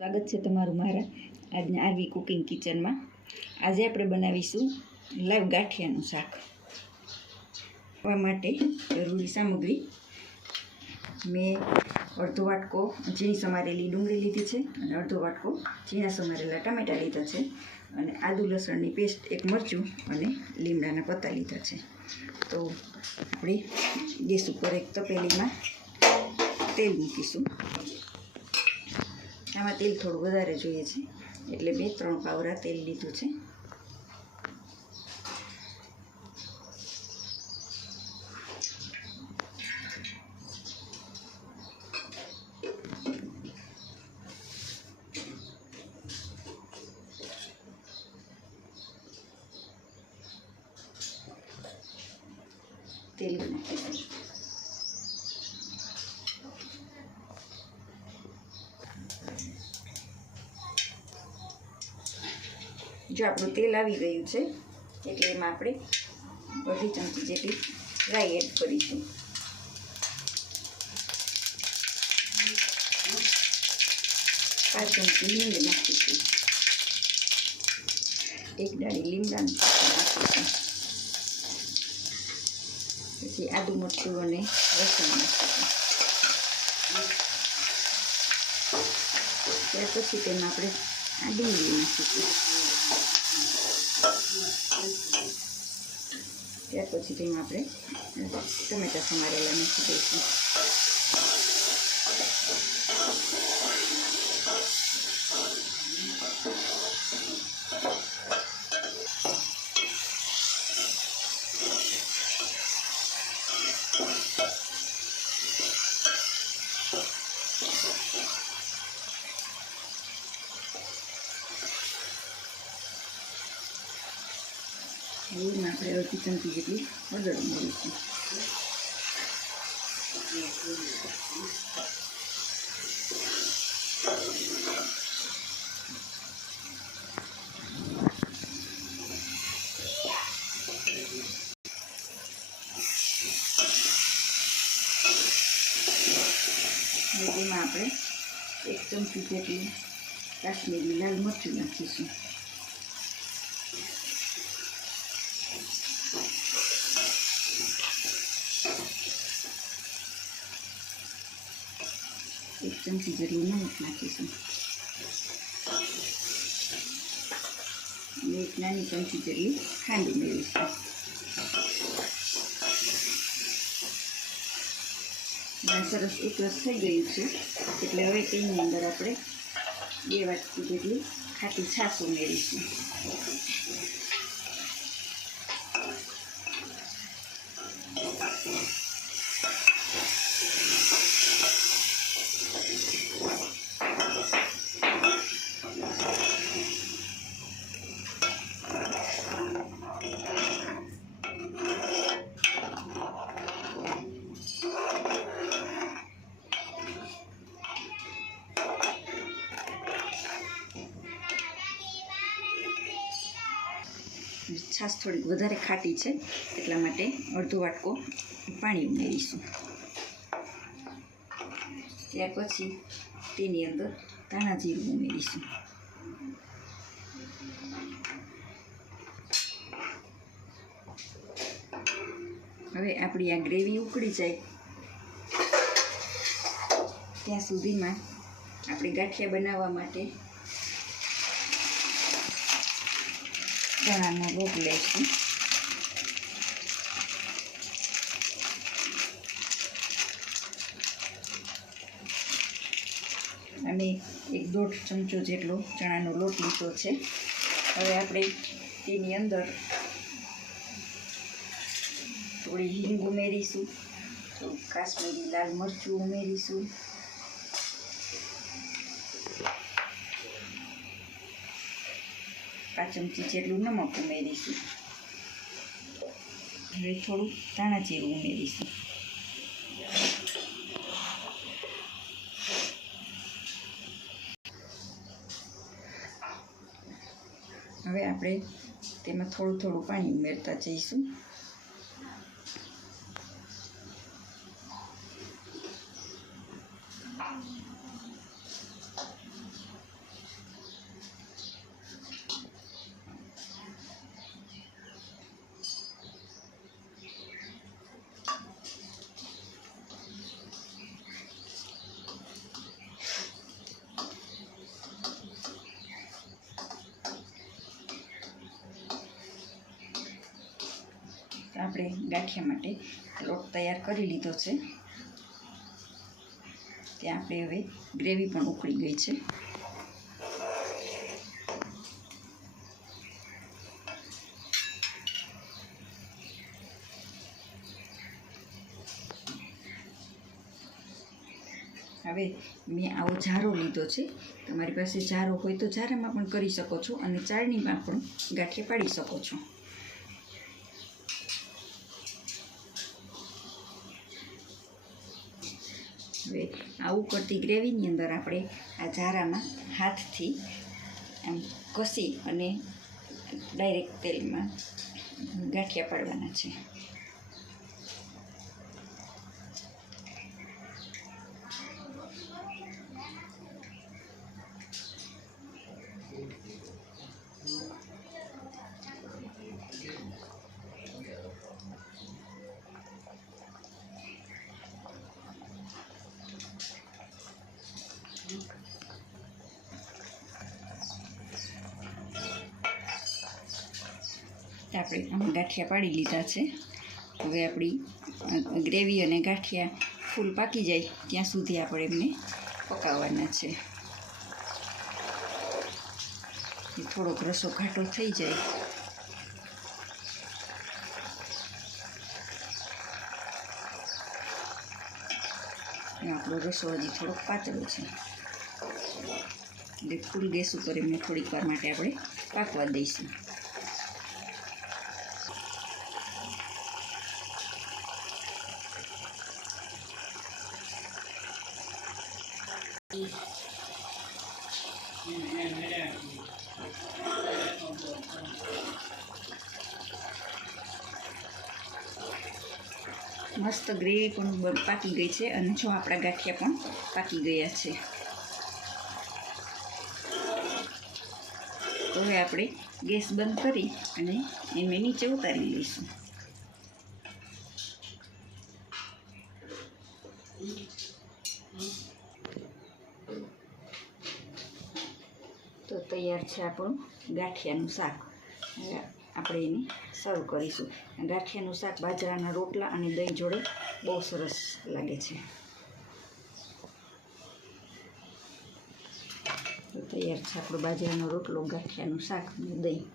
સ્વાગત છે તમારું મારા આજના આરવી કુકિંગ કિચનમાં। આજે આપણે બનાવીશું લાઈવ ગાંઠિયાનું શાક। આ માટે જરૂરી સામગ્રી મેં અડધો વાટકો ઝીણી સમારેલી ડુંગળી લીધી છે અને અડધો વાટકો ઝીણા સમારેલા ટામેટાં લીધા છે અને આદુ લસણની પેસ્ટ, એક મરચું અને લીમડાના પત્તા લીધા છે। તો આપણે ગેસ ઉપર એક તપેલીમાં તેલ મૂકીશું। આમાં તેલ થોડું વધારે જોઈએ છે એટલે 2-3 પાવરા તેલ લીધું છે। તેલ જો આપણું તેલ આવી ગયું છે એટલે એમાં આપણે અડધી ચમચી જેટલી રાઈ એડ કરીશું। 5 ચમચી હિંગ નાખીશું। 1 ડાળી લીમડાનું નાખીશું। પછી આદુ મરચું અને લસણ નાખીશું। ત્યાર પછી તેમાં આપણે આ ડુંગળી નાખીશું। ત્યાર પછી તેમાં આપણે ટમેટાં સમારેલા નાખી દઈશું। એમાં આપણે અડધી ચમચી જેટલી હળદર ઉમેરીશું। તેમાં આપણે 1 ચમચી જેટલી કાશ્મીરી લાલ મરચું નાખીશું। એક ચમચી જેટલું નમક નાખીશું અને 1 નાની ચમચી જેટલી ખાંડ ઉમેરીશું। સરસ એકરસ થઈ ગયું છે એટલે હવે તેની અંદર આપણે 2 વાટકી જેટલી ખાટી છાશ ઉમેરીશું। છાશ થોડીક વધારે ખાટી છે એટલા માટે અડધો વાટકો પાણી ઉમેરીશું। ત્યાર પછી તેની અંદર ધાણા જીરું ઉમેરીશું। હવે આપણી આ ગ્રેવી ઉકળી જાય ત્યાં સુધીમાં આપણે ગાંઠિયા બનાવવા માટે ચણાનો લોટ લઈશું। અને 1-1.5 ચમચો જેટલો ચણાનો લોટ લીધો છે। હવે આપણે તેની અંદર થોડી હિંગ ઉમેરીશું, કાશ્મીરી લાલ મરચું ઉમેરીશું, પાંચ ચમચી જેટલું નમક ઉમેરીશું। હવે થોડું ધાણા જીરું ઉમેરીશું। હવે આપણે તેમાં થોડું પાણી ઉમેરતા જઈશું। આપણે ગાંઠિયા માટે લોટ તૈયાર કરી લીધો છે. ત્યાં આપણે હવે ગ્રેવી પણ ઉકળી ગઈ છે. હવે મેં આવો જારો લીધો છે. તમારી પાસે જારો હોય તો જારામાં પણ કરી શકો છો અને ચાળણીમાં પણ ગાંઠિયા પાડી શકો છો. હવે આ ઉકળતી ગ્રેવીની અંદર આપણે આ જારામાં હાથથી આમ ઘસી અને ડાયરેક્ટ તેલમાં ગાંઠિયા પાડવાના છે. આપણે આમાં ગાંઠિયા પાડી લીધા છે. હવે આપણી ગ્રેવી અને ગાંઠિયા ફૂલ પાકી જાય ત્યાં સુધી આપણે એમને પકાવવાના છે. થોડોક રસો ઘાટો થઈ જાય આપણો રસો હજી થોડોક પાતળો છે એટલે ફૂલ ગેસ ઉપર એમને થોડીક વાર માટે આપણે પાકવા દઈશું. મસ્ત ગ્રેવી પણ પાકી ગઈ છે અને જો આપણા ગાંઠિયા પણ પાકી ગયા છે. તો હવે આપણે ગેસ બંધ કરી અને એને નીચે ઉતારી લઈશું. તો તૈયાર છે આપણું ગાંઠિયાનું શાક. આપણે એને સર્વ કરીશું. ગાંઠિયાનું શાક બાજરાના રોટલા અને દહીં જોડે બહુ સરસ લાગે છે. તો તૈયાર છે આપણો બાજરાનો રોટલો, ગાંઠિયાનું શાક અને દહીં.